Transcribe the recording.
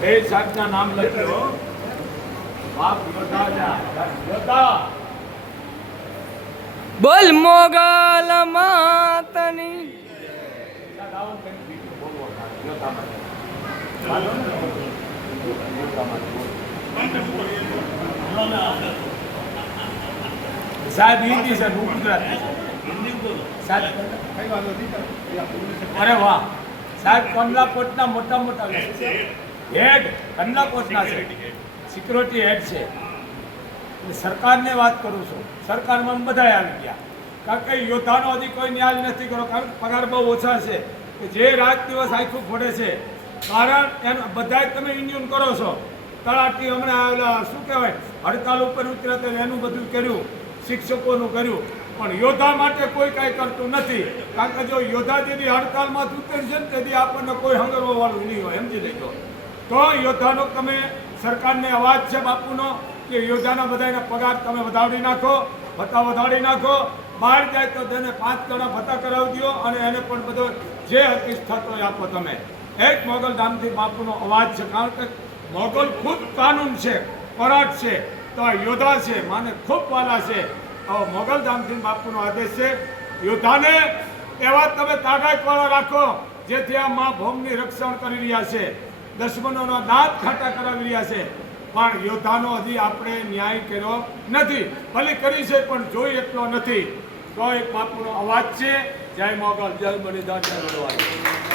એ સાહેબના નામ લખ્યો બાપ યોદ્ધા બોલ મોગલ માતની સાહેબ હિન્દી છે હું ગુજરાતી સાહેબ અરે વાહ. સાહેબ કંડલા કોટના મોટા મોટા હેડ કંડલા કોટના છે. સિક્યુરિટી હેડ છે. સરકારને વાત કરું છું. સરકારમાં બધાય આવી ગયા. કારણ કે યોદ્ધાનો હજી કોઈ ન્યાય નથી કરો. કારણ કે પગાર બહુ ઓછા છે. કે જે રાત દિવસ આખું ફોડે છે. કારણ એનું બધાય તમે યુનિયન કરો છો. તળાટી હમણાં આવેલા શું કહેવાય? હડતાલ ઉપર ઉતર્યા તો એનું બધું કર્યું. શિક્ષકોનું કર્યું. પણ યોદ્ધા માટે કોઈ કાંઈ કરતું નથી. કારણ કે જો યોદ્ધા જેથી હડતાલમાં ઉતરશે ને તેથી આપણને કોઈ હંગરવાવાળું નહીં હોય. સમજી લેજો. તો યોદ્ધાનો તમે સરકારને અવાજ છે બાપુનો કે યોદ્ધાના બધાના પગાર તમે વધારી નાખો ભત્તા વધારી નાખો. બહાર જાય તો તેને પાંચ ગણા ભત્તા કરાવી દો અને એને પણ બધો જે હકીસ થતો હોય આપો તમે. એક મોગલ ધામથી બાપુનો અવાજ છે. કારણ કે મોગલ ખુદ કાનૂન છે પરાટ છે. તો આ યોદ્ધા છે, માને ખૂબ વાલા છે. આવો મોગલ ધામથી બાપુનો આદેશ છે. યોદ્ધાને એવા તમે તાગાતવાળા રાખો, જેથી આ મા ભૌમની રક્ષણ કરી રહ્યા છે. દુશ્મનોનો દાંત ખાટા કરાવી રહ્યા છે. પણ યોદ્ધાનો હજી આપણે ન્યાય કર્યો નથી. ભલે કરી છે, પણ જોઈ એટલો નથી. તો એક બાપુનો અવાજ છે. જય મોગલ, જય બલિદાન, જય